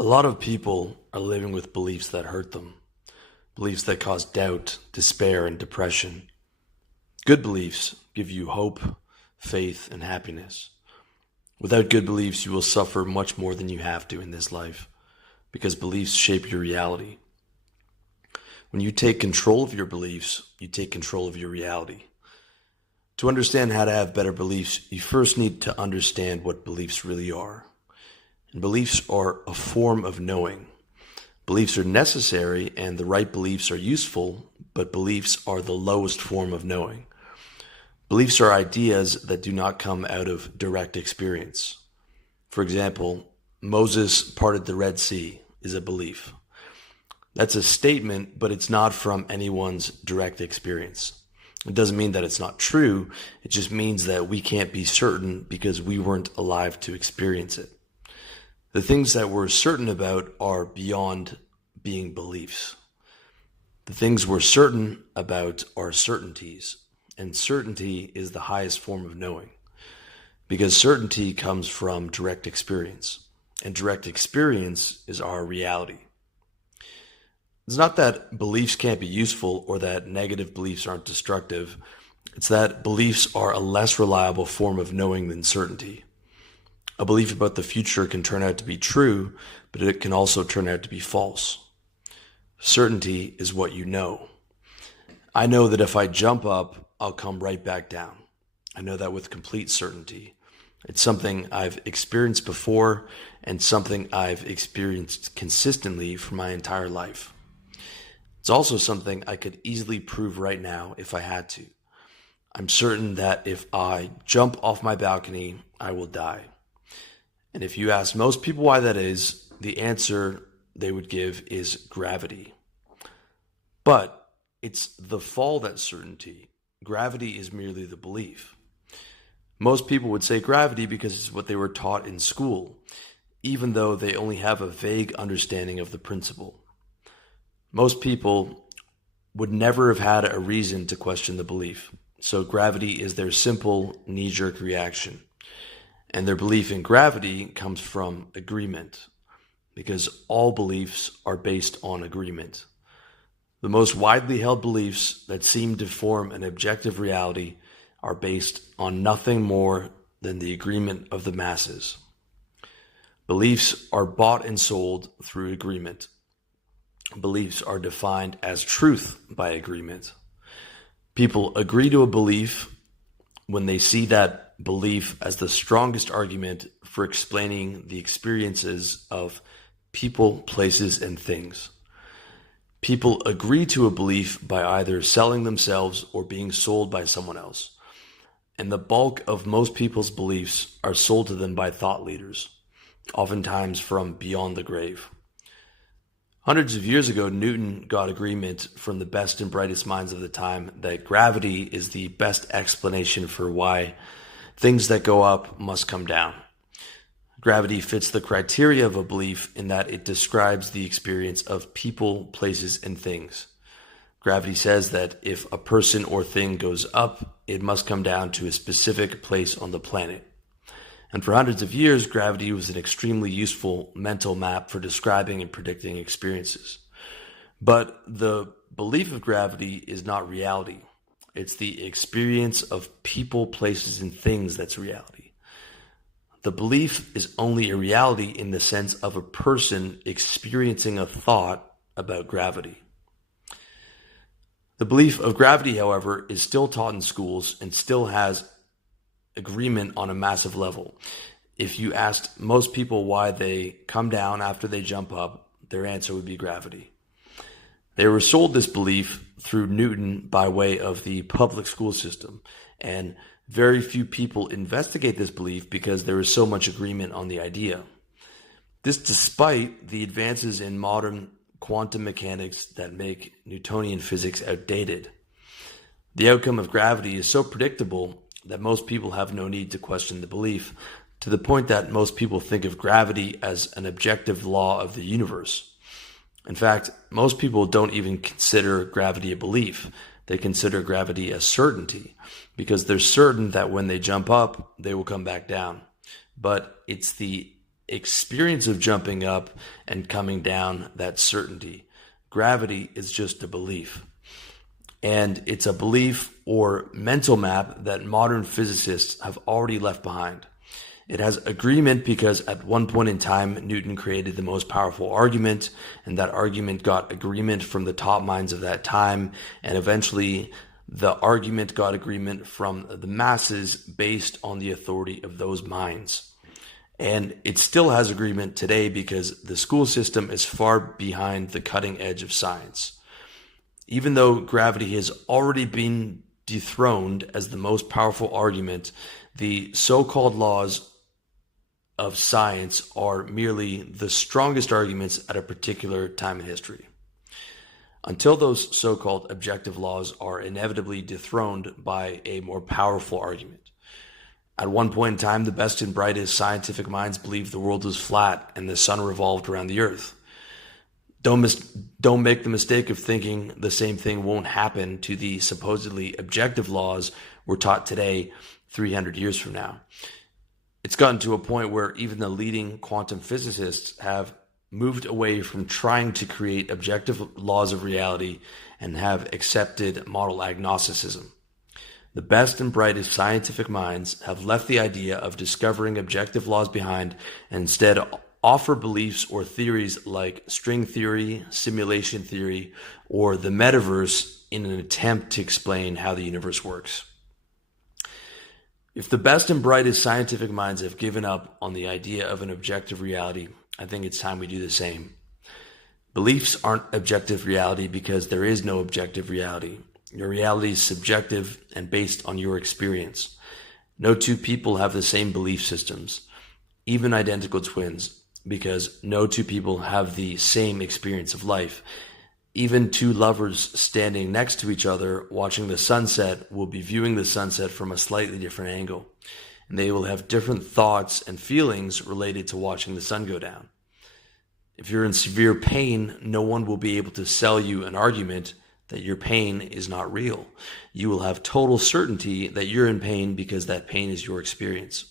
A lot of people are living with beliefs that hurt them, beliefs that cause doubt, despair, and depression. Good beliefs give you hope, faith, and happiness. Without good beliefs, you will suffer much more than you have to in this life, because beliefs shape your reality. When you take control of your beliefs, you take control of your reality. To understand how to have better beliefs, you first need to understand what beliefs really are. And beliefs are a form of knowing. Beliefs are necessary and the right beliefs are useful, but beliefs are the lowest form of knowing. Beliefs are ideas that do not come out of direct experience. For example, Moses parted the Red Sea is a belief. That's a statement, but it's not from anyone's direct experience. It doesn't mean that it's not true. It just means that we can't be certain because we weren't alive to experience it. The things that we're certain about are beyond being beliefs. The things we're certain about are certainties, and certainty is the highest form of knowing, because certainty comes from direct experience, and direct experience is our reality. It's not that beliefs can't be useful or that negative beliefs aren't destructive. It's that beliefs are a less reliable form of knowing than certainty. A belief about the future can turn out to be true, but it can also turn out to be false. Certainty is what you know. I know that if I jump up, I'll come right back down. I know that with complete certainty. It's something I've experienced before and something I've experienced consistently for my entire life. It's also something I could easily prove right now if I had to. I'm certain that if I jump off my balcony, I will die. And if you ask most people why that is, the answer they would give is gravity. But it's the fall that's certainty. Gravity is merely the belief. Most people would say gravity because it's what they were taught in school, even though they only have a vague understanding of the principle. Most people would never have had a reason to question the belief, so gravity is their simple knee-jerk reaction. And their belief in gravity comes from agreement, because all beliefs are based on agreement. The most widely held beliefs that seem to form an objective reality are based on nothing more than the agreement of the masses. Beliefs are bought and sold through agreement. Beliefs are defined as truth by agreement. People agree to a belief when they see that belief as the strongest argument for explaining the experiences of people, places, and things. People agree to a belief by either selling themselves or being sold by someone else. And the bulk of most people's beliefs are sold to them by thought leaders, oftentimes from beyond the grave. Hundreds of years ago, Newton got agreement from the best and brightest minds of the time that gravity is the best explanation for why things that go up must come down. Gravity fits the criteria of a belief in that it describes the experience of people, places, and things. Gravity says that if a person or thing goes up, it must come down to a specific place on the planet. And for hundreds of years, gravity was an extremely useful mental map for describing and predicting experiences. But the belief of gravity is not reality. It's the experience of people, places, and things that's reality. The belief is only a reality in the sense of a person experiencing a thought about gravity. The belief of gravity, however, is still taught in schools and still has agreement on a massive level. If you asked most people why they come down after they jump up, their answer would be gravity. They were sold this belief through Newton by way of the public school system, and very few people investigate this belief because there is so much agreement on the idea. This despite the advances in modern quantum mechanics that make Newtonian physics outdated. The outcome of gravity is so predictable that most people have no need to question the belief, to the point that most people think of gravity as an objective law of the universe. In fact, most people don't even consider gravity a belief. They consider gravity a certainty, because they're certain that when they jump up, they will come back down. But it's the experience of jumping up and coming down that certainty. Gravity is just a belief. And it's a belief or mental map that modern physicists have already left behind. It has agreement because at one point in time, Newton created the most powerful argument, and that argument got agreement from the top minds of that time, and eventually the argument got agreement from the masses based on the authority of those minds. And it still has agreement today because the school system is far behind the cutting edge of science. Even though gravity has already been dethroned as the most powerful argument, the so-called laws of science are merely the strongest arguments at a particular time in history. Until those so-called objective laws are inevitably dethroned by a more powerful argument. At one point in time, the best and brightest scientific minds believed the world was flat and the sun revolved around the earth. Don't make the mistake of thinking the same thing won't happen to the supposedly objective laws we're taught today 300 years from now. It's gotten to a point where even the leading quantum physicists have moved away from trying to create objective laws of reality and have accepted model agnosticism. The best and brightest scientific minds have left the idea of discovering objective laws behind and instead offer beliefs or theories like string theory, simulation theory, or the metaverse in an attempt to explain how the universe works. If the best and brightest scientific minds have given up on the idea of an objective reality, I think it's time we do the same. Beliefs aren't objective reality because there is no objective reality. Your reality is subjective and based on your experience. No two people have the same belief systems, even identical twins, because no two people have the same experience of life. Even two lovers standing next to each other watching the sunset will be viewing the sunset from a slightly different angle, and they will have different thoughts and feelings related to watching the sun go down. If you're in severe pain, no one will be able to sell you an argument that your pain is not real. You will have total certainty that you're in pain because that pain is your experience.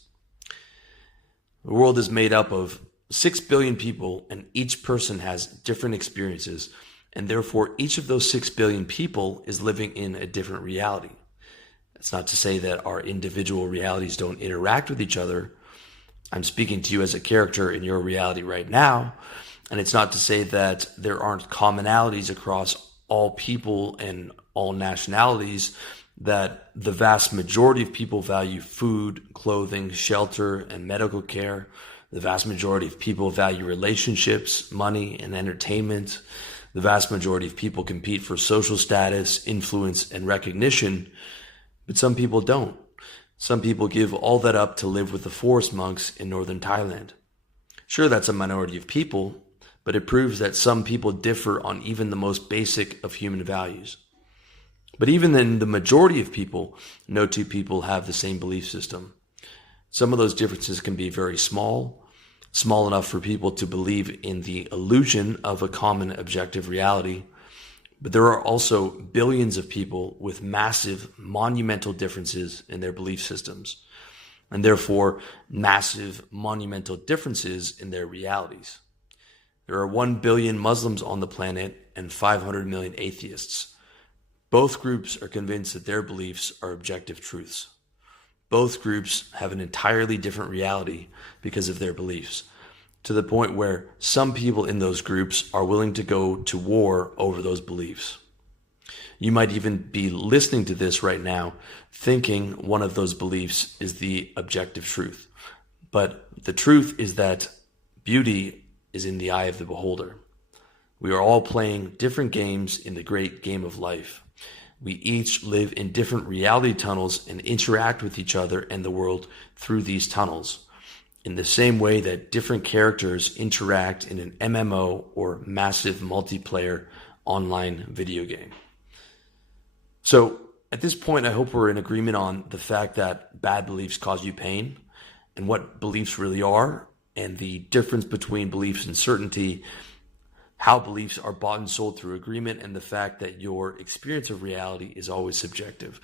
The world is made up of 6 billion people, and each person has different experiences, and therefore each of those 6 billion people is living in a different reality. That's not to say that our individual realities don't interact with each other. I'm speaking to you as a character in your reality right now, and it's not to say that there aren't commonalities across all people and all nationalities, that the vast majority of people value food, clothing, shelter, and medical care. The vast majority of people value relationships, money, and entertainment. The vast majority of people compete for social status, influence, and recognition, but some people don't. Some people give all that up to live with the forest monks in northern Thailand. Sure, that's a minority of people, but it proves that some people differ on even the most basic of human values. But even in the majority of people, no two people have the same belief system. Some of those differences can be very small enough for people to believe in the illusion of a common objective reality. But there are also billions of people with massive, monumental differences in their belief systems, and therefore massive, monumental differences in their realities. There are 1 billion Muslims on the planet and 500 million atheists. Both groups are convinced that their beliefs are objective truths. Both groups have an entirely different reality because of their beliefs, to the point where some people in those groups are willing to go to war over those beliefs. You might even be listening to this right now thinking one of those beliefs is the objective truth. But the truth is that beauty is in the eye of the beholder. We are all playing different games in the great game of life. We each live in different reality tunnels and interact with each other and the world through these tunnels, in the same way that different characters interact in an MMO or massive multiplayer online video game. So at this point, I hope we're in agreement on the fact that bad beliefs cause you pain and what beliefs really are, and the difference between beliefs and certainty, how beliefs are bought and sold through agreement, and the fact that your experience of reality is always subjective.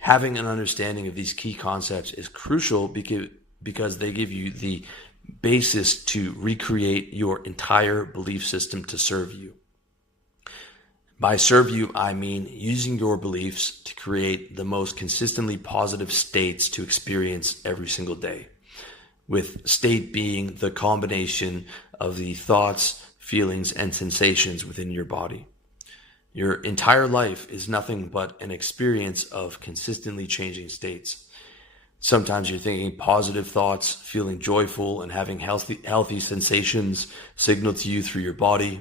Having an understanding of these key concepts is crucial because they give you the basis to recreate your entire belief system to serve you. By serve you, I mean using your beliefs to create the most consistently positive states to experience every single day, with state being the combination of the thoughts, feelings, and sensations within your body. Your entire life is nothing but an experience of consistently changing states. Sometimes you're thinking positive thoughts, feeling joyful, and having healthy sensations signaled to you through your body.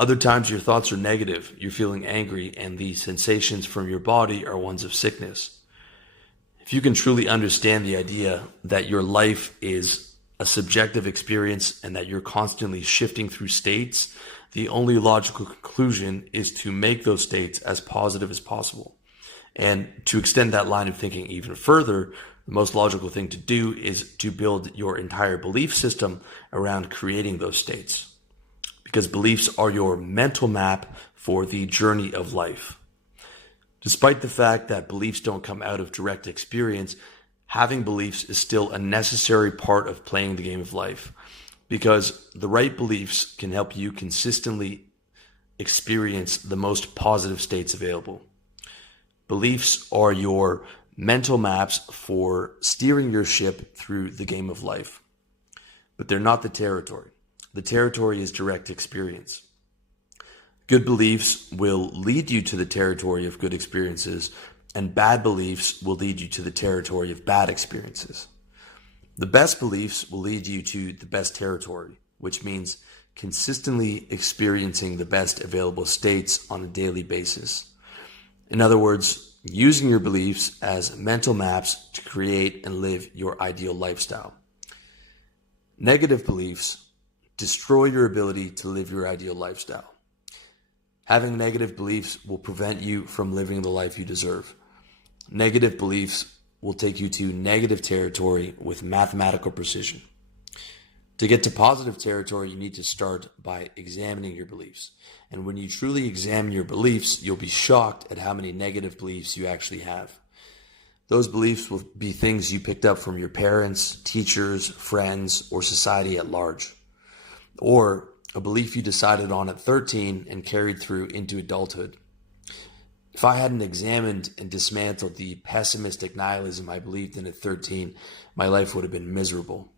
Other times your thoughts are negative, you're feeling angry, and the sensations from your body are ones of sickness. If you can truly understand the idea that your life is a subjective experience and that you're constantly shifting through states, the only logical conclusion is to make those states as positive as possible. And to extend that line of thinking even further, the most logical thing to do is to build your entire belief system around creating those states. Because beliefs are your mental map for the journey of life. Despite the fact that beliefs don't come out of direct experience, having beliefs is still a necessary part of playing the game of life, because the right beliefs can help you consistently experience the most positive states available. Beliefs are your mental maps for steering your ship through the game of life, but they're not the territory. The territory is direct experience. Good beliefs will lead you to the territory of good experiences, and bad beliefs will lead you to the territory of bad experiences. The best beliefs will lead you to the best territory, which means consistently experiencing the best available states on a daily basis. In other words, using your beliefs as mental maps to create and live your ideal lifestyle. Negative beliefs destroy your ability to live your ideal lifestyle. Having negative beliefs will prevent you from living the life you deserve. Negative beliefs will take you to negative territory with mathematical precision. To get to positive territory, you need to start by examining your beliefs. And when you truly examine your beliefs, you'll be shocked at how many negative beliefs you actually have. Those beliefs will be things you picked up from your parents, teachers, friends, or society at large. Or a belief you decided on at 13 and carried through into adulthood. If I hadn't examined and dismantled the pessimistic nihilism I believed in at 13, my life would have been miserable.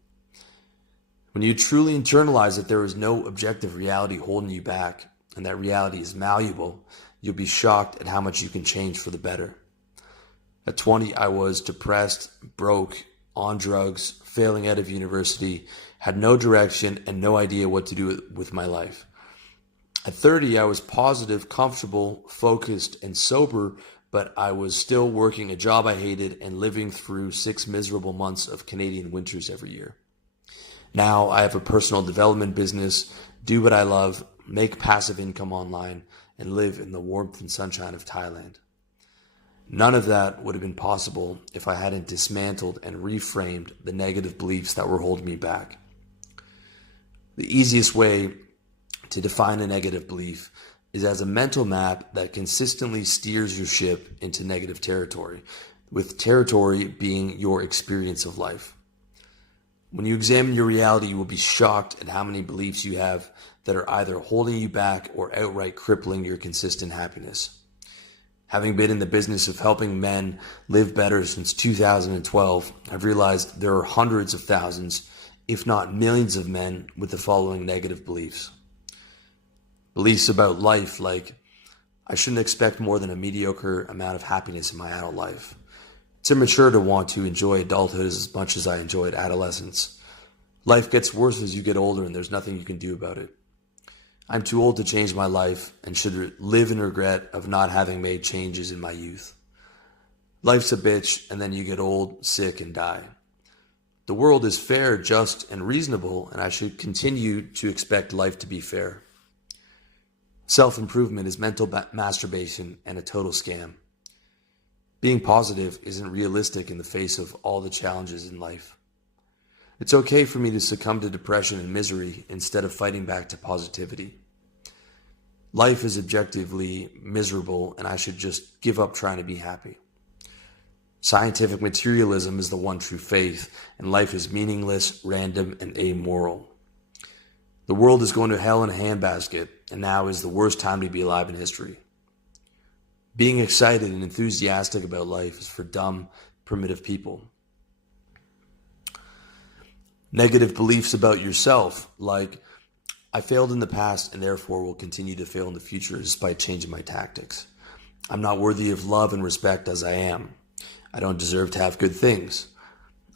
When you truly internalize that there is no objective reality holding you back and that reality is malleable, you'll be shocked at how much you can change for the better. At 20, I was depressed, broke, on drugs, failing out of university, had no direction and no idea what to do with my life. At 30, I was positive, comfortable, focused, and sober, but I was still working a job I hated and living through 6 miserable months of Canadian winters every year. Now I have a personal development business, do what I love, make passive income online, and live in the warmth and sunshine of Thailand. None of that would have been possible if I hadn't dismantled and reframed the negative beliefs that were holding me back. The easiest way to define a negative belief is as a mental map that consistently steers your ship into negative territory, with territory being your experience of life. When you examine your reality, you will be shocked at how many beliefs you have that are either holding you back or outright crippling your consistent happiness. Having been in the business of helping men live better since 2012, I've realized there are hundreds of thousands, if not millions of men with the following negative beliefs. Beliefs about life like, I shouldn't expect more than a mediocre amount of happiness in my adult life. It's immature to want to enjoy adulthood as much as I enjoyed adolescence. Life gets worse as you get older and there's nothing you can do about it. I'm too old to change my life and should live in regret of not having made changes in my youth. Life's a bitch and then you get old, sick, and die. The world is fair, just, and reasonable, and I should continue to expect life to be fair. Self-improvement is mental masturbation and a total scam. Being positive isn't realistic in the face of all the challenges in life. It's okay for me to succumb to depression and misery instead of fighting back to positivity. Life is objectively miserable and I should just give up trying to be happy. Scientific materialism is the one true faith, and life is meaningless, random, and amoral. The world is going to hell in a handbasket, and now is the worst time to be alive in history. Being excited and enthusiastic about life is for dumb, primitive people. Negative beliefs about yourself, like, I failed in the past and therefore will continue to fail in the future despite changing my tactics. I'm not worthy of love and respect as I am. I don't deserve to have good things.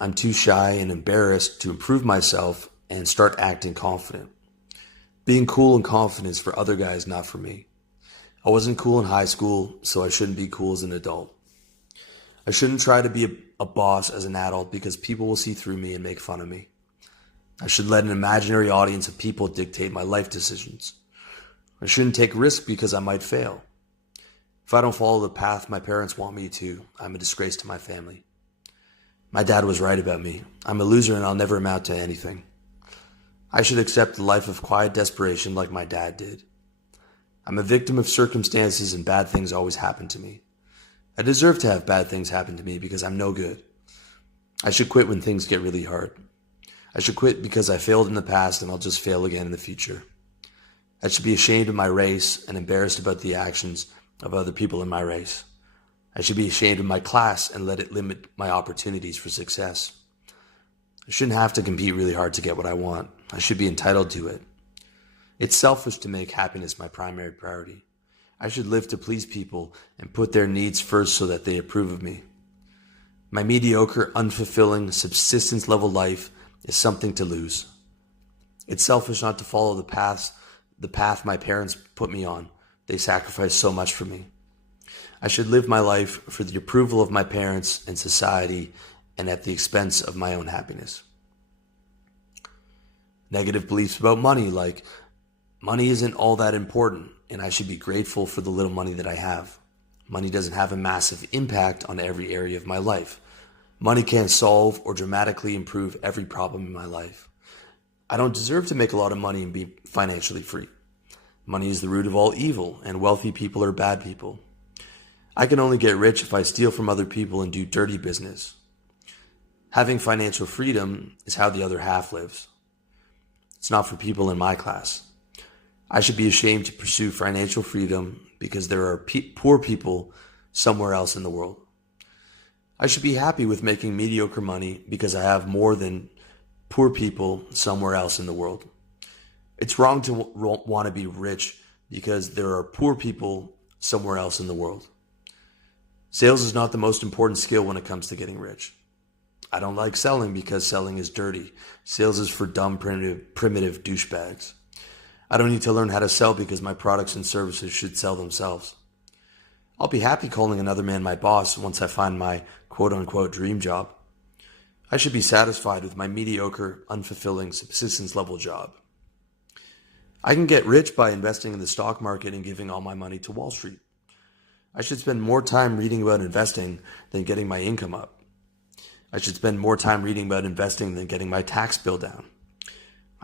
I'm too shy and embarrassed to improve myself and start acting confident. Being cool and confident is for other guys, not for me. I wasn't cool in high school, so I shouldn't be cool as an adult. I shouldn't try to be a boss as an adult because people will see through me and make fun of me. I should let an imaginary audience of people dictate my life decisions. I shouldn't take risks because I might fail. If I don't follow the path my parents want me to, I'm a disgrace to my family. My dad was right about me. I'm a loser and I'll never amount to anything. I should accept a life of quiet desperation like my dad did. I'm a victim of circumstances and bad things always happen to me. I deserve to have bad things happen to me because I'm no good. I should quit when things get really hard. I should quit because I failed in the past and I'll just fail again in the future. I should be ashamed of my race and embarrassed about the actions of other people in my race. I should be ashamed of my class and let it limit my opportunities for success. I shouldn't have to compete really hard to get what I want. I should be entitled to it. It's selfish to make happiness my primary priority. I should live to please people and put their needs first so that they approve of me. My mediocre, unfulfilling, subsistence-level life is something to lose. It's selfish not to follow the path my parents put me on. They sacrificed so much for me. I should live my life for the approval of my parents and society and at the expense of my own happiness. Negative beliefs about money, like money isn't all that important and I should be grateful for the little money that I have. Money doesn't have a massive impact on every area of my life. Money can't solve or dramatically improve every problem in my life. I don't deserve to make a lot of money and be financially free. Money is the root of all evil, and wealthy people are bad people. I can only get rich if I steal from other people and do dirty business. Having financial freedom is how the other half lives. It's not for people in my class. I should be ashamed to pursue financial freedom because there are poor people somewhere else in the world. I should be happy with making mediocre money because I have more than poor people somewhere else in the world. It's wrong to want to be rich because there are poor people somewhere else in the world. Sales is not the most important skill when it comes to getting rich. I don't like selling because selling is dirty. Sales is for dumb, primitive douchebags. I don't need to learn how to sell because my products and services should sell themselves. I'll be happy calling another man my boss once I find my quote-unquote dream job. I should be satisfied with my mediocre, unfulfilling, subsistence-level job. I can get rich by investing in the stock market and giving all my money to Wall Street. I should spend more time reading about investing than getting my income up. I should spend more time reading about investing than getting my tax bill down.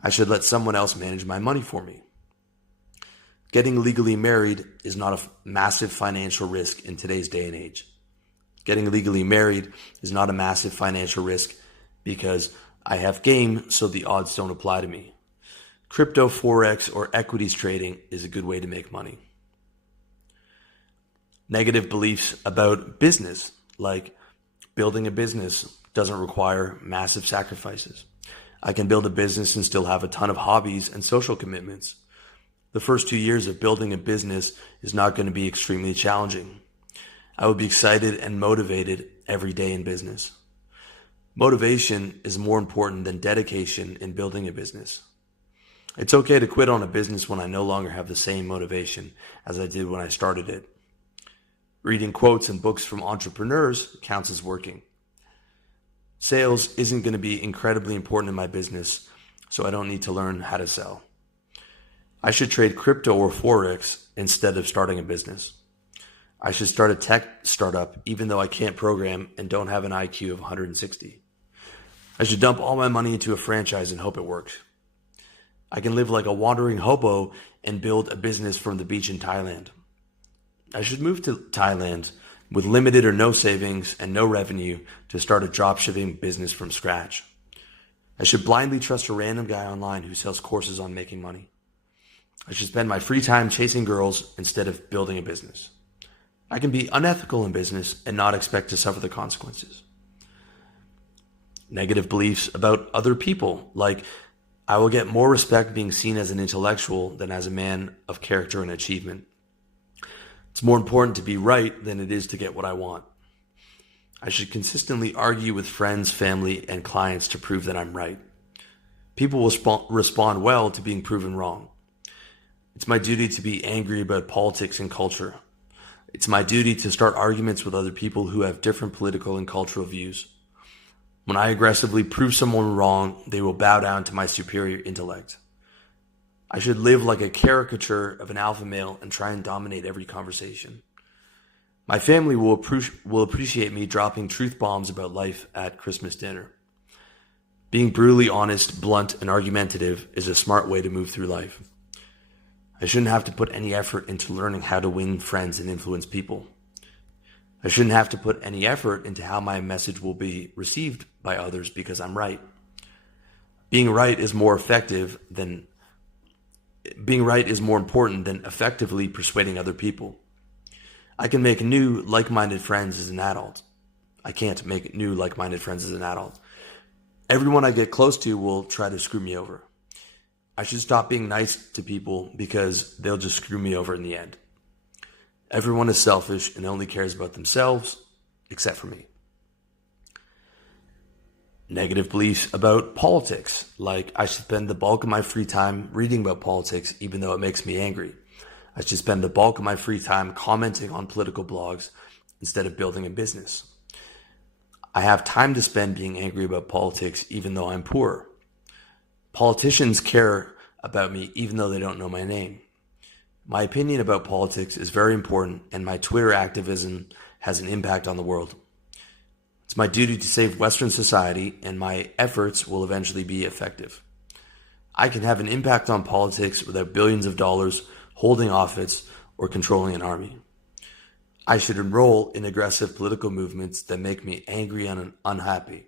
I should let someone else manage my money for me. Getting legally married is not a massive financial risk in today's day and age. Getting legally married is not a massive financial risk because I have game, so the odds don't apply to me. Crypto, Forex, or equities trading is a good way to make money. Negative beliefs about business, like building a business doesn't require massive sacrifices. I can build a business and still have a ton of hobbies and social commitments. The first 2 years of building a business is not going to be extremely challenging. I will be excited and motivated every day in business. Motivation is more important than dedication in building a business. It's okay to quit on a business when I no longer have the same motivation as I did when I started it. Reading quotes and books from entrepreneurs counts as working. Sales isn't going to be incredibly important in my business, so I don't need to learn how to sell. I should trade crypto or Forex instead of starting a business. I should start a tech startup even though I can't program and don't have an IQ of 160. I should dump all my money into a franchise and hope it works. I can live like a wandering hobo and build a business from the beach in Thailand. I should move to Thailand with limited or no savings and no revenue to start a dropshipping business from scratch. I should blindly trust a random guy online who sells courses on making money. I should spend my free time chasing girls instead of building a business. I can be unethical in business and not expect to suffer the consequences. Negative beliefs about other people, like I will get more respect being seen as an intellectual than as a man of character and achievement. It's more important to be right than it is to get what I want. I should consistently argue with friends, family, and clients to prove that I'm right. People will respond well to being proven wrong. It's my duty to be angry about politics and culture. It's my duty to start arguments with other people who have different political and cultural views. When I aggressively prove someone wrong, they will bow down to my superior intellect. I should live like a caricature of an alpha male and try and dominate every conversation. My family will appreciate me dropping truth bombs about life at Christmas dinner. Being brutally honest, blunt, and argumentative is a smart way to move through life. I shouldn't have to put any effort into learning how to win friends and influence people. I shouldn't have to put any effort into how my message will be received by others because I'm right. Being right is more important than effectively persuading other people. I can make new, like-minded friends as an adult. I can't make new, like-minded friends as an adult. Everyone I get close to will try to screw me over. I should stop being nice to people because they'll just screw me over in the end. Everyone is selfish and only cares about themselves, except for me. Negative beliefs about politics, like I should spend the bulk of my free time reading about politics even though it makes me angry. I should spend the bulk of my free time commenting on political blogs instead of building a business. I have time to spend being angry about politics even though I'm poor. Politicians care about me even though they don't know my name. My opinion about politics is very important, and my Twitter activism has an impact on the world. It's my duty to save Western society, and my efforts will eventually be effective. I can have an impact on politics without billions of dollars, holding office, or controlling an army. I should enroll in aggressive political movements that make me angry and unhappy.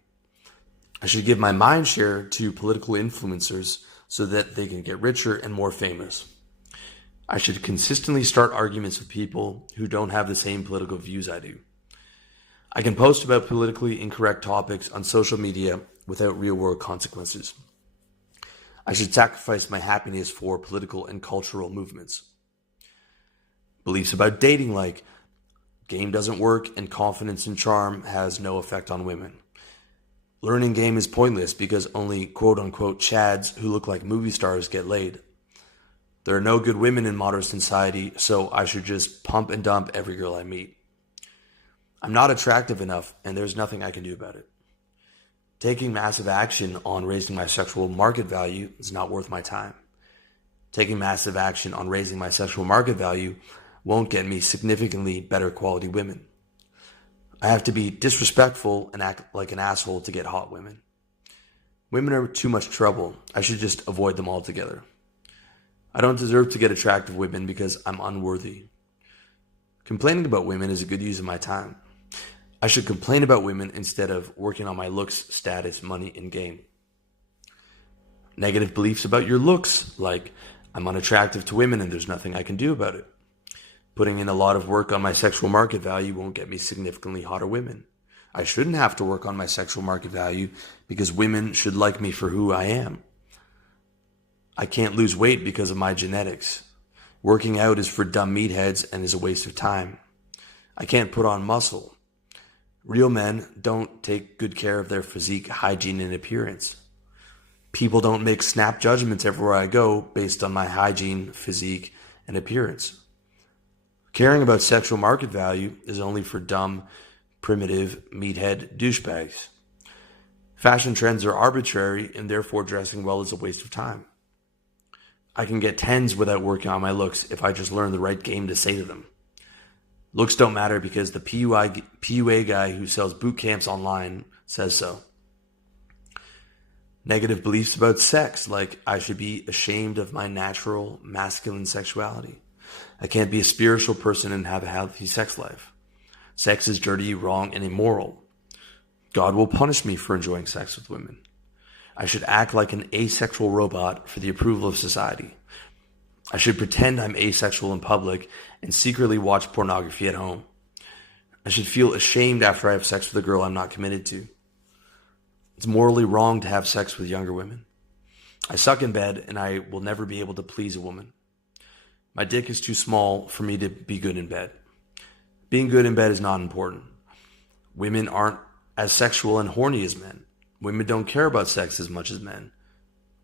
I should give my mind share to political influencers so that they can get richer and more famous. I should consistently start arguments with people who don't have the same political views I do. I can post about politically incorrect topics on social media without real-world consequences. I should sacrifice my happiness for political and cultural movements. Beliefs about dating, like game doesn't work and confidence and charm has no effect on women. Learning game is pointless because only quote-unquote chads who look like movie stars get laid. There are no good women in modern society, so I should just pump and dump every girl I meet. I'm not attractive enough, and there's nothing I can do about it. Taking massive action on raising my sexual market value is not worth my time. Taking massive action on raising my sexual market value won't get me significantly better quality women. I have to be disrespectful and act like an asshole to get hot women. Women are too much trouble. I should just avoid them altogether. I don't deserve to get attractive women because I'm unworthy. Complaining about women is a good use of my time. I should complain about women instead of working on my looks, status, money, and game. Negative beliefs about your looks, like I'm unattractive to women and there's nothing I can do about it. Putting in a lot of work on my sexual market value won't get me significantly hotter women. I shouldn't have to work on my sexual market value because women should like me for who I am. I can't lose weight because of my genetics. Working out is for dumb meatheads and is a waste of time. I can't put on muscle. Real men don't take good care of their physique, hygiene, and appearance. People don't make snap judgments everywhere I go based on my hygiene, physique, and appearance. Caring about sexual market value is only for dumb, primitive, meathead douchebags. Fashion trends are arbitrary, and therefore dressing well is a waste of time. I can get tens without working on my looks if I just learn the right game to say to them. Looks don't matter because the PUA guy who sells boot camps online says so. Negative beliefs about sex, like I should be ashamed of my natural masculine sexuality. I can't be a spiritual person and have a healthy sex life. Sex is dirty, wrong, and immoral. God will punish me for enjoying sex with women. I should act like an asexual robot for the approval of society. I should pretend I'm asexual in public and secretly watch pornography at home. I should feel ashamed after I have sex with a girl I'm not committed to. It's morally wrong to have sex with younger women. I suck in bed and I will never be able to please a woman. My dick is too small for me to be good in bed. Being good in bed is not important. Women aren't as sexual and horny as men. Women don't care about sex as much as men.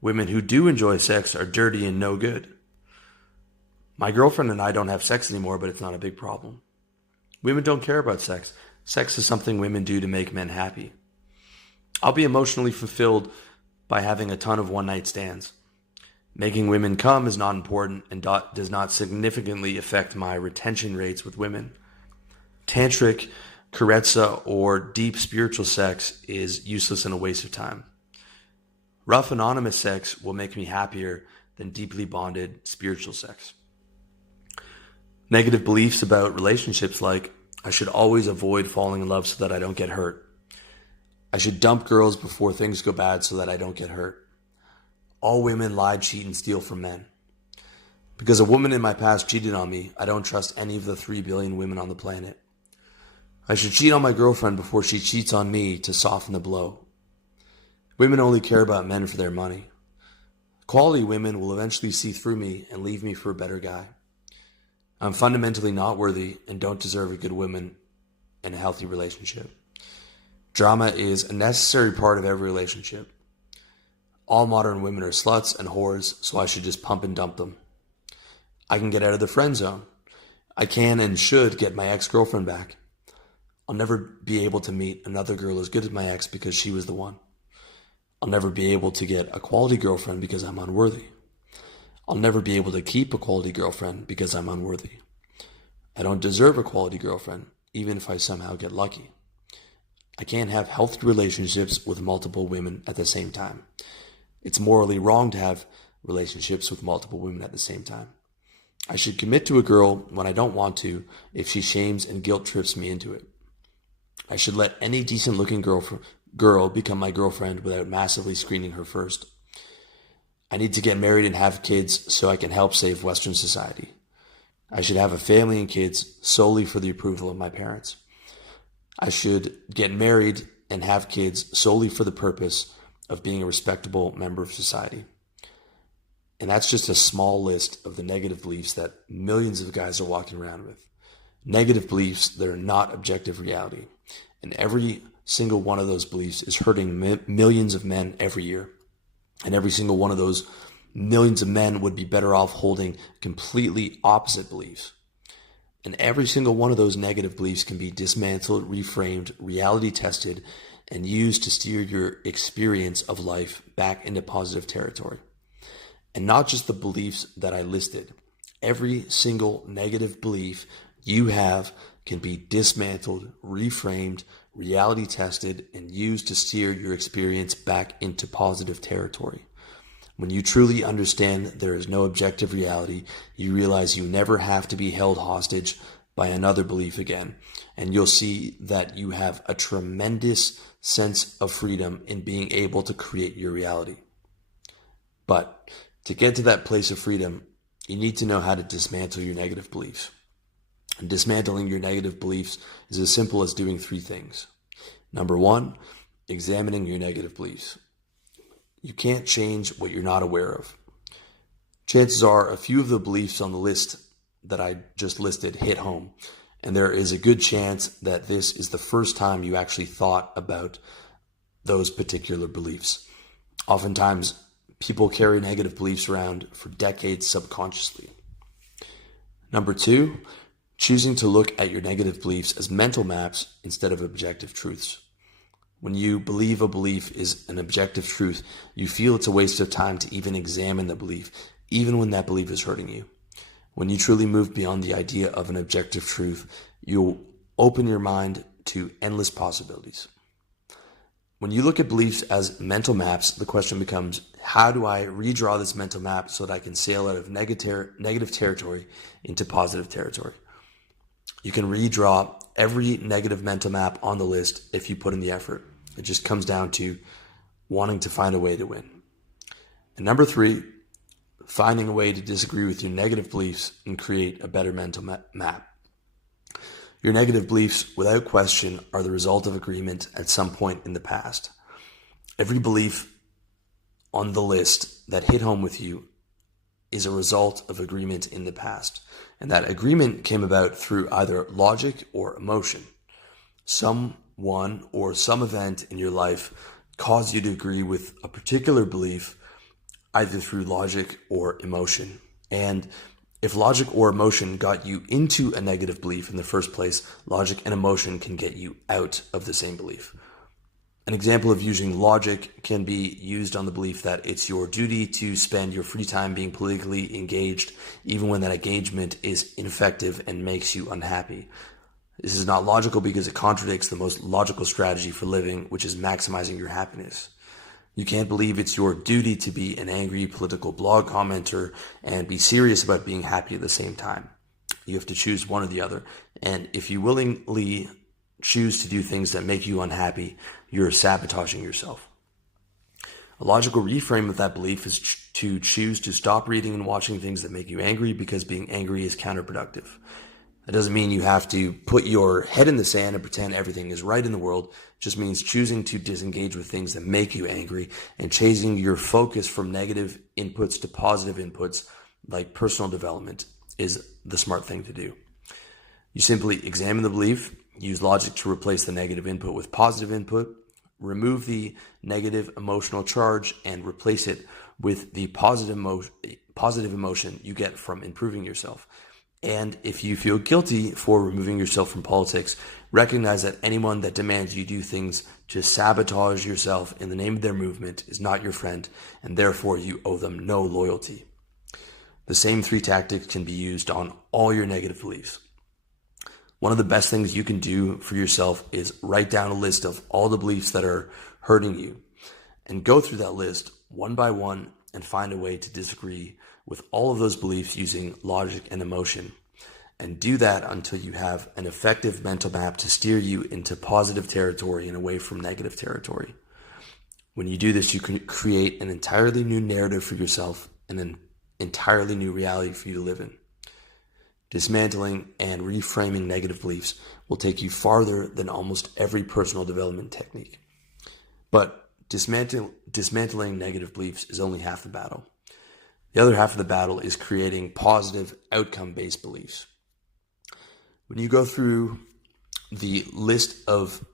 Women who do enjoy sex are dirty and no good. My girlfriend and I don't have sex anymore, but it's not a big problem. Women don't care about sex. Sex is something women do to make men happy. I'll be emotionally fulfilled by having a ton of one-night stands. Making women come is not important and does not significantly affect my retention rates with women. Tantric, Karetsa, or deep spiritual sex is useless and a waste of time. Rough anonymous sex will make me happier than deeply bonded spiritual sex. Negative beliefs about relationships like, I should always avoid falling in love so that I don't get hurt. I should dump girls before things go bad so that I don't get hurt. All women lie, cheat, and steal from men. Because a woman in my past cheated on me, I don't trust any of the 3 billion women on the planet. I should cheat on my girlfriend before she cheats on me to soften the blow. Women only care about men for their money. Quality women will eventually see through me and leave me for a better guy. I'm fundamentally not worthy and don't deserve a good woman in a healthy relationship. Drama is a necessary part of every relationship. All modern women are sluts and whores, so I should just pump and dump them. I can get out of the friend zone. I can and should get my ex-girlfriend back. I'll never be able to meet another girl as good as my ex because she was the one. I'll never be able to get a quality girlfriend because I'm unworthy. I'll never be able to keep a quality girlfriend because I'm unworthy. I don't deserve a quality girlfriend, even if I somehow get lucky. I can't have healthy relationships with multiple women at the same time. It's morally wrong to have relationships with multiple women at the same time. I should commit to a girl when I don't want to if she shames and guilt trips me into it. I should let any decent looking girl become my girlfriend without massively screening her first. I need to get married and have kids so I can help save Western society. I should have a family and kids solely for the approval of my parents. I should get married and have kids solely for the purpose of being a respectable member of society. And that's just a small list of the negative beliefs that millions of guys are walking around with. Negative beliefs that are not objective reality. And every single one of those beliefs is hurting millions of men every year. And every single one of those millions of men would be better off holding completely opposite beliefs. And every single one of those negative beliefs can be dismantled, reframed, reality tested, and used to steer your experience of life back into positive territory. And not just the beliefs that I listed. Every single negative belief you have can be dismantled, reframed, reality tested, and used to steer your experience back into positive territory. When you truly understand there is no objective reality, you realize you never have to be held hostage by another belief again. And you'll see that you have a tremendous sense of freedom in being able to create your reality. But to get to that place of freedom, you need to know how to dismantle your negative beliefs. And dismantling your negative beliefs is as simple as doing 3 things. Number 1, examining your negative beliefs. You can't change what you're not aware of. Chances are a few of the beliefs on the list that I just listed hit home, and there is a good chance that this is the first time you actually thought about those particular beliefs. Oftentimes, people carry negative beliefs around for decades subconsciously. Number 2, choosing to look at your negative beliefs as mental maps instead of objective truths. When you believe a belief is an objective truth, you feel it's a waste of time to even examine the belief, even when that belief is hurting you. When you truly move beyond the idea of an objective truth, you'll open your mind to endless possibilities. When you look at beliefs as mental maps, the question becomes, how do I redraw this mental map so that I can sail out of negative territory into positive territory? You can redraw every negative mental map on the list if you put in the effort. It just comes down to wanting to find a way to win. And number 3, finding a way to disagree with your negative beliefs and create a better mental map. Your negative beliefs, without question, are the result of agreement at some point in the past. Every belief on the list that hit home with you is a result of agreement in the past. And that agreement came about through either logic or emotion. Someone or some event in your life caused you to agree with a particular belief either through logic or emotion. And if logic or emotion got you into a negative belief in the first place, logic and emotion can get you out of the same belief. An example of using logic can be used on the belief that it's your duty to spend your free time being politically engaged, even when that engagement is ineffective and makes you unhappy. This is not logical because it contradicts the most logical strategy for living, which is maximizing your happiness. You can't believe it's your duty to be an angry political blog commenter and be serious about being happy at the same time. You have to choose one or the other. And if you willingly choose to do things that make you unhappy, you're sabotaging yourself. A logical reframe of that belief is to choose to stop reading and watching things that make you angry because being angry is counterproductive. That doesn't mean you have to put your head in the sand and pretend everything is right in the world. It just means choosing to disengage with things that make you angry and changing your focus from negative inputs to positive inputs like personal development is the smart thing to do. You simply examine the belief, use logic to replace the negative input with positive input, remove the negative emotional charge and replace it with the positive emotion you get from improving yourself. And if you feel guilty for removing yourself from politics, recognize that anyone that demands you do things to sabotage yourself in the name of their movement is not your friend, and therefore you owe them no loyalty. The same 3 tactics can be used on all your negative beliefs. One of the best things you can do for yourself is write down a list of all the beliefs that are hurting you and go through that list one by one and find a way to disagree with all of those beliefs using logic and emotion. And do that until you have an effective mental map to steer you into positive territory and away from negative territory. When you do this, you can create an entirely new narrative for yourself and an entirely new reality for you to live in. Dismantling and reframing negative beliefs will take you farther than almost every personal development technique. But dismantling negative beliefs is only half the battle. The other half of the battle is creating positive outcome-based beliefs. When you go through the list of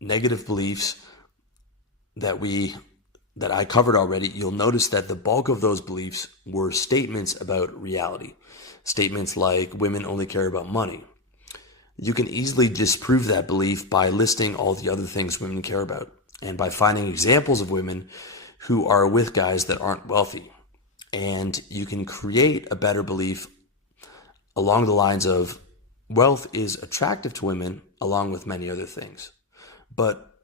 negative beliefs that I covered already, you'll notice that the bulk of those beliefs were statements about reality. Statements like women only care about money. You can easily disprove that belief by listing all the other things women care about and by finding examples of women who are with guys that aren't wealthy. And you can create a better belief along the lines of wealth is attractive to women along with many other things. But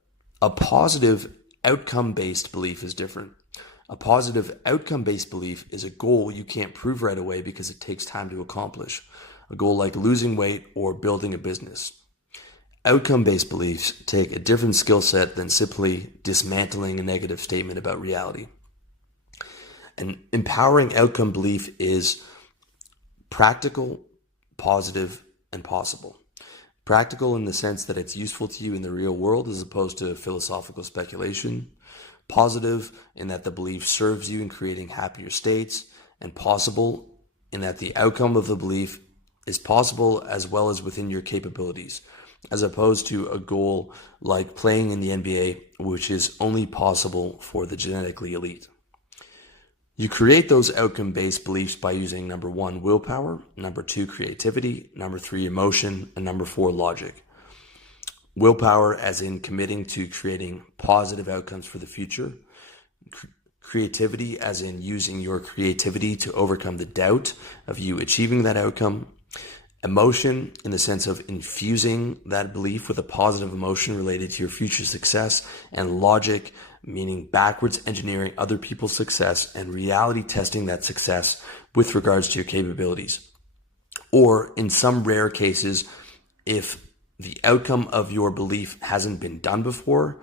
a positive outcome-based belief is different. A positive outcome-based belief is a goal you can't prove right away because it takes time to accomplish. A goal like losing weight or building a business. Outcome-based beliefs take a different skill set than simply dismantling a negative statement about reality. An empowering outcome belief is practical, positive, and possible. Practical in the sense that it's useful to you in the real world as opposed to philosophical speculation. Positive in that the belief serves you in creating happier states. And possible in that the outcome of the belief is possible as well as within your capabilities, as opposed to a goal like playing in the NBA, which is only possible for the genetically elite. You create those outcome-based beliefs by using number 1, willpower, number 2, creativity, number 3, emotion, and number 4, logic. Willpower as in committing to creating positive outcomes for the future. Creativity as in using your creativity to overcome the doubt of you achieving that outcome. Emotion in the sense of infusing that belief with a positive emotion related to your future success. And logic meaning backwards engineering other people's success and reality testing that success with regards to your capabilities. Or in some rare cases, if the outcome of your belief hasn't been done before,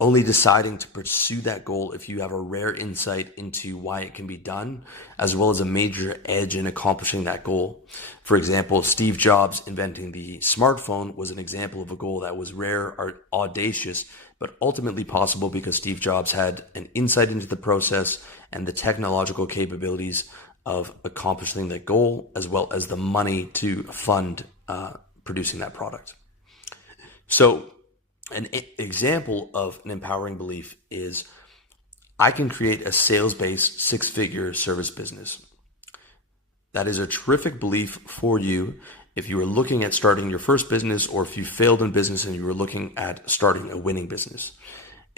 only deciding to pursue that goal if you have a rare insight into why it can be done, as well as a major edge in accomplishing that goal. For example, Steve Jobs inventing the smartphone was an example of a goal that was rare or audacious, but ultimately possible because Steve Jobs had an insight into the process and the technological capabilities of accomplishing that goal, as well as the money to fund producing that product. So an example of an empowering belief is, I can create a sales-based six-figure service business. That is a terrific belief for you if you are looking at starting your first business, or if you failed in business and you were looking at starting a winning business.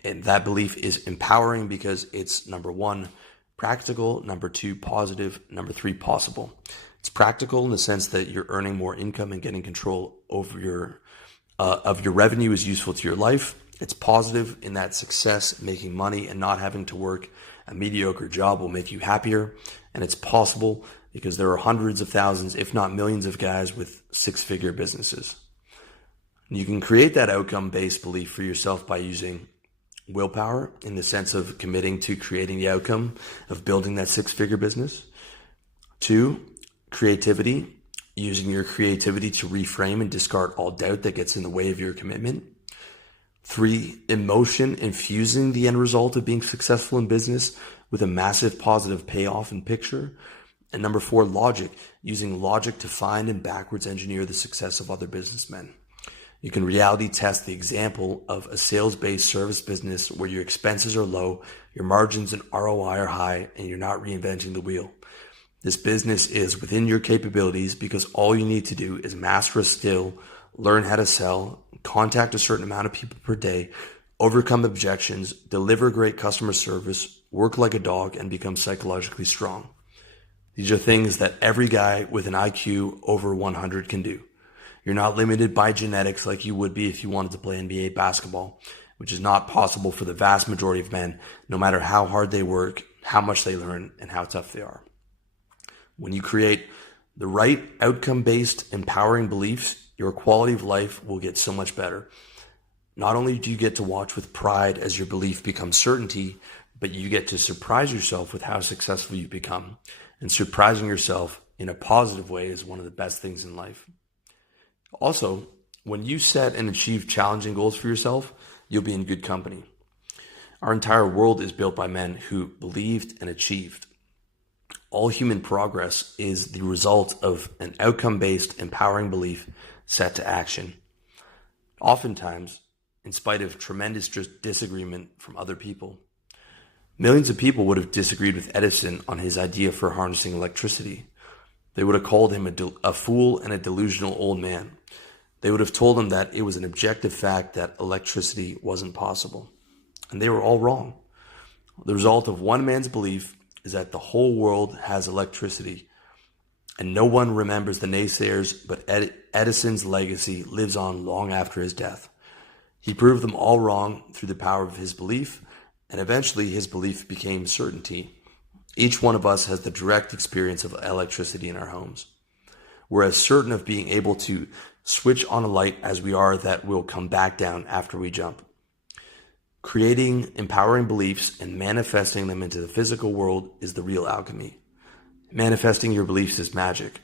And that belief is empowering because it's, number one, practical, number two, positive, number three, possible. It's practical in the sense that you're earning more income and getting control over your revenue is useful to your life. It's positive in that success, making money and not having to work a mediocre job will make you happier. And it's possible because there are hundreds of thousands, if not millions of guys with six-figure businesses. You can create that outcome-based belief for yourself by using willpower, in the sense of committing to creating the outcome of building that six-figure business. 2, creativity, using your creativity to reframe and discard all doubt that gets in the way of your commitment. 3, emotion, infusing the end result of being successful in business with a massive positive payoff and picture. And number 4, logic, using logic to find and backwards engineer the success of other businessmen. You can reality test the example of a sales-based service business where your expenses are low, your margins and ROI are high, and you're not reinventing the wheel. This business is within your capabilities because all you need to do is master a skill, learn how to sell, contact a certain amount of people per day, overcome objections, deliver great customer service, work like a dog, and become psychologically strong. These are things that every guy with an IQ over 100 can do. You're not limited by genetics like you would be if you wanted to play NBA basketball, which is not possible for the vast majority of men, no matter how hard they work, how much they learn, and how tough they are. When you create the right outcome-based empowering beliefs, your quality of life will get so much better. Not only do you get to watch with pride as your belief becomes certainty, but you get to surprise yourself with how successful you've become. And surprising yourself in a positive way is one of the best things in life. Also, when you set and achieve challenging goals for yourself, you'll be in good company. Our entire world is built by men who believed and achieved. All human progress is the result of an outcome-based, empowering belief set to action. Oftentimes, in spite of tremendous disagreement from other people. Millions of people would have disagreed with Edison on his idea for harnessing electricity. They would have called him a fool and a delusional old man. They would have told him that it was an objective fact that electricity wasn't possible. And they were all wrong. The result of one man's belief is that the whole world has electricity, and no one remembers the naysayers, but Edison's legacy lives on long after his death. He proved them all wrong through the power of his belief, and eventually his belief became certainty. Each one of us has the direct experience of electricity in our homes. We're as certain of being able to switch on a light as we are that we'll come back down after we jump. Creating empowering beliefs and manifesting them into the physical world is the real alchemy. Manifesting your beliefs is magic.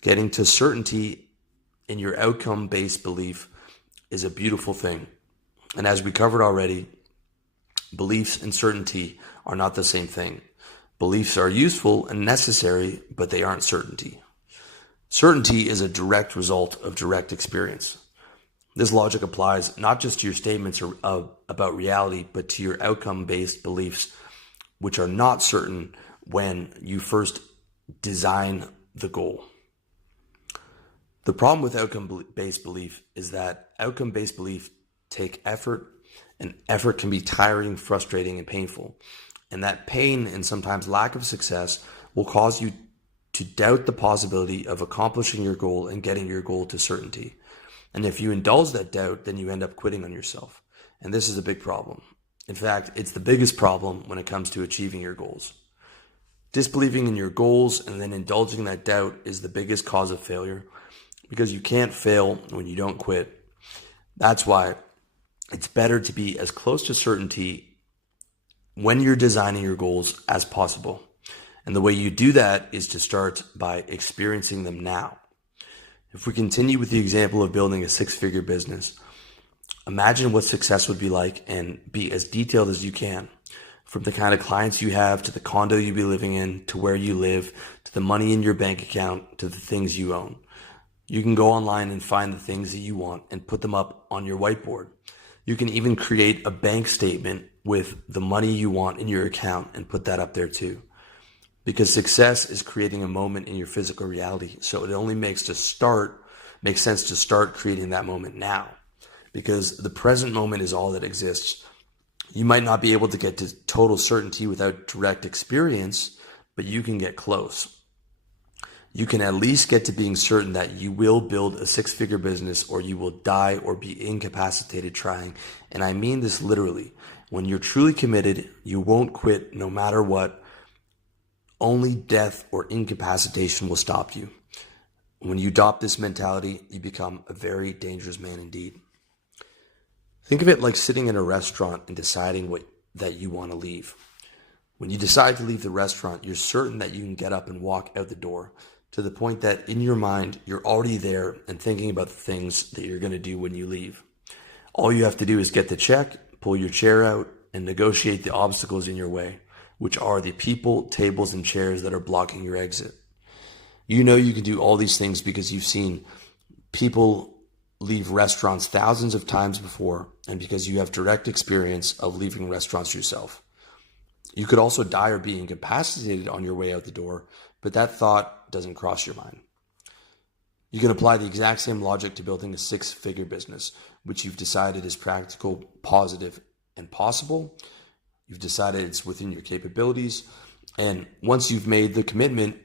Getting to certainty in your outcome-based belief is a beautiful thing. And as we covered already, beliefs and certainty are not the same thing. Beliefs are useful and necessary, but they aren't certainty. Certainty is a direct result of direct experience. This logic applies not just to your statements about reality, but to your outcome-based beliefs, which are not certain when you first design the goal. The problem with outcome-based belief is that outcome-based belief take effort, and effort can be tiring, frustrating, and painful. And that pain and sometimes lack of success will cause you to doubt the possibility of accomplishing your goal and getting your goal to certainty. And if you indulge that doubt, then you end up quitting on yourself. And this is a big problem. In fact, it's the biggest problem when it comes to achieving your goals. Disbelieving in your goals and then indulging that doubt is the biggest cause of failure. because you can't fail when you don't quit. That's why it's better to be as close to certainty when you're designing your goals as possible. And the way you do that is to start by experiencing them now. If we continue with the example of building a six-figure business, imagine what success would be like and be as detailed as you can. From the kind of clients you have, to the condo you'll be living in, to where you live, to the money in your bank account, to the things you own. You can go online and find the things that you want and put them up on your whiteboard. You can even create a bank statement with the money you want in your account and put that up there too. Because success is creating a moment in your physical reality. So it only makes sense to start creating that moment now. Because the present moment is all that exists. You might not be able to get to total certainty without direct experience, but you can get close. You can at least get to being certain that you will build a six-figure business, or you will die or be incapacitated trying. And I mean this literally. When you're truly committed, you won't quit no matter what. Only death or incapacitation will stop you. When you adopt this mentality, you become a very dangerous man indeed. Think of it like sitting in a restaurant and deciding that you want to leave. When you decide to leave the restaurant, you're certain that you can get up and walk out the door, to the point that in your mind, you're already there and thinking about the things that you're going to do when you leave. All you have to do is get the check, pull your chair out, and negotiate the obstacles in your way, which are the people, tables, and chairs that are blocking your exit. You know you can do all these things because you've seen people leave restaurants thousands of times before, and because you have direct experience of leaving restaurants yourself. You could also die or be incapacitated on your way out the door, but that thought doesn't cross your mind. You can apply the exact same logic to building a six-figure business, which you've decided is practical, positive, and possible. You've decided it's within your capabilities. And once you've made the commitment,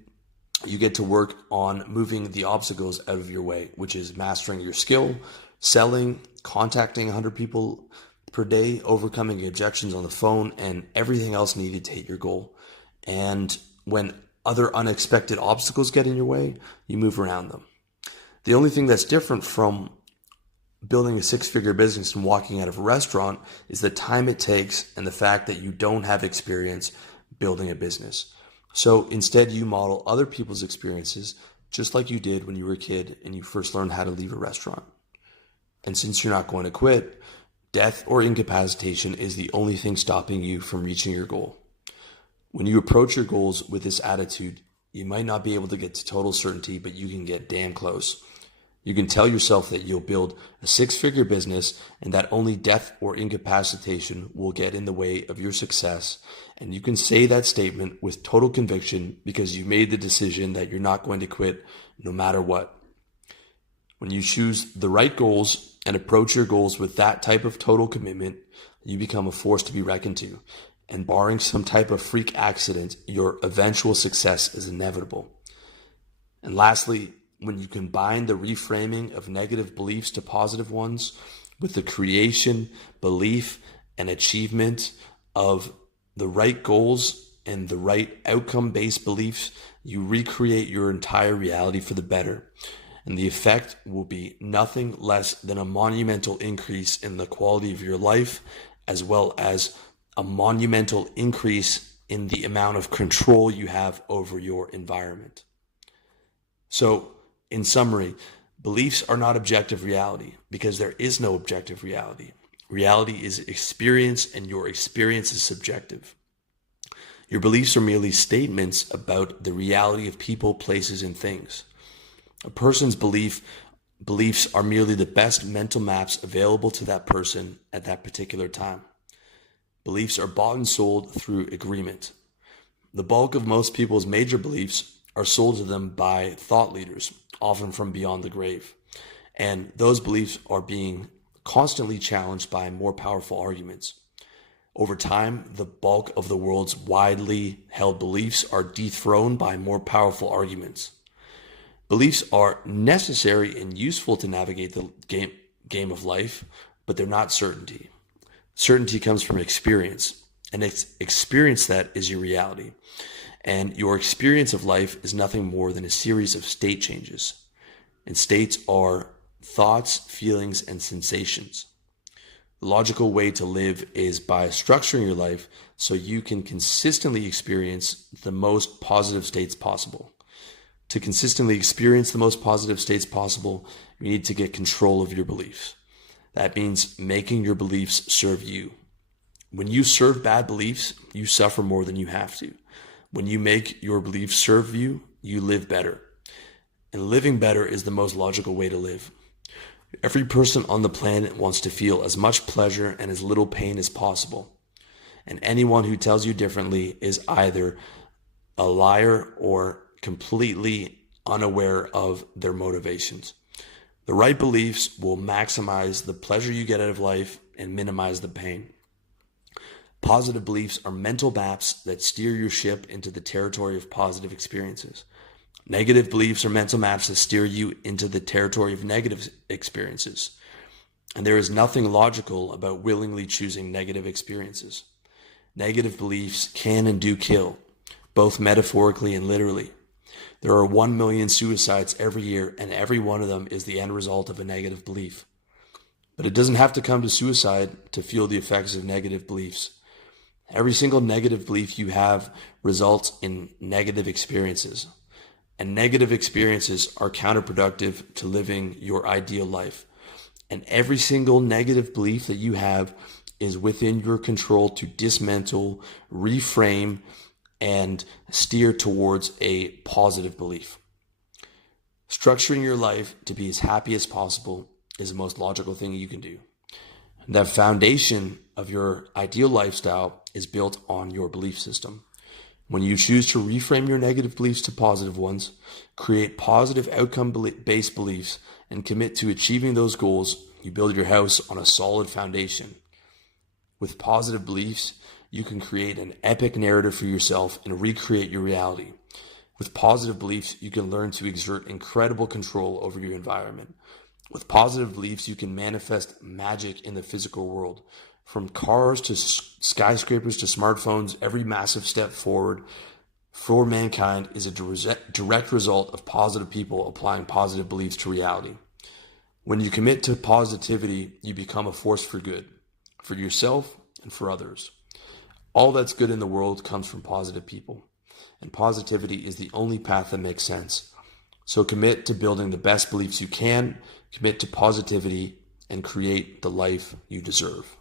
you get to work on moving the obstacles out of your way, which is mastering your skill, selling, contacting 100 people per day, overcoming objections on the phone, and everything else needed to hit your goal. And when other unexpected obstacles get in your way, you move around them. The only thing that's different from building a six-figure business and walking out of a restaurant is the time it takes and the fact that you don't have experience building a business. So instead, you model other people's experiences just like you did when you were a kid and you first learned how to leave a restaurant. And since you're not going to quit, death or incapacitation is the only thing stopping you from reaching your goal. When you approach your goals with this attitude, you might not be able to get to total certainty, but you can get damn close. You can tell yourself that you'll build a six-figure business and that only death or incapacitation will get in the way of your success. And you can say that statement with total conviction because you made the decision that you're not going to quit no matter what. When you choose the right goals and approach your goals with that type of total commitment, you become a force to be reckoned to. And barring some type of freak accident, your eventual success is inevitable. And lastly, when you combine the reframing of negative beliefs to positive ones with the creation, belief, and achievement of the right goals and the right outcome-based beliefs, you recreate your entire reality for the better. And the effect will be nothing less than a monumental increase in the quality of your life, as well as a monumental increase in the amount of control you have over your environment. So, in summary, beliefs are not objective reality because there is no objective reality. Reality is experience, and your experience is subjective. Your beliefs are merely statements about the reality of people, places, and things. A person's beliefs are merely the best mental maps available to that person at that particular time. Beliefs are bought and sold through agreement. The bulk of most people's major beliefs are sold to them by thought leaders, often from beyond the grave. And those beliefs are being constantly challenged by more powerful arguments. Over time, the bulk of the world's widely held beliefs are dethroned by more powerful arguments. Beliefs are necessary and useful to navigate the game of life, but they're not certainty. Certainty comes from experience, and experience that is your reality. And your experience of life is nothing more than a series of state changes. and states are thoughts, feelings, and sensations. The logical way to live is by structuring your life so you can consistently experience the most positive states possible. To consistently experience the most positive states possible, you need to get control of your beliefs. That means making your beliefs serve you. When you serve bad beliefs, you suffer more than you have to. When you make your beliefs serve you, you live better. And living better is the most logical way to live. Every person on the planet wants to feel as much pleasure and as little pain as possible. And anyone who tells you differently is either a liar or completely unaware of their motivations. The right beliefs will maximize the pleasure you get out of life and minimize the pain. Positive beliefs are mental maps that steer your ship into the territory of positive experiences. Negative beliefs are mental maps that steer you into the territory of negative experiences. And there is nothing logical about willingly choosing negative experiences. Negative beliefs can and do kill, both metaphorically and literally. There are 1 million suicides every year, and every one of them is the end result of a negative belief. But it doesn't have to come to suicide to feel the effects of negative beliefs. Every single negative belief you have results in negative experiences. And negative experiences are counterproductive to living your ideal life. And every single negative belief that you have is within your control to dismantle, reframe, and steer towards a positive belief. Structuring your life to be as happy as possible is the most logical thing you can do. The foundation of your ideal lifestyle is built on your belief system. When you choose to reframe your negative beliefs to positive ones, create positive outcome-based beliefs, and commit to achieving those goals, you build your house on a solid foundation. With positive beliefs, you can create an epic narrative for yourself and recreate your reality. With positive beliefs, you can learn to exert incredible control over your environment. With positive beliefs, you can manifest magic in the physical world. From cars to skyscrapers to smartphones, every massive step forward for mankind is a direct result of positive people applying positive beliefs to reality. When you commit to positivity, you become a force for good, for yourself and for others. All that's good in the world comes from positive people, and positivity is the only path that makes sense. So commit to building the best beliefs you can, commit to positivity, and create the life you deserve.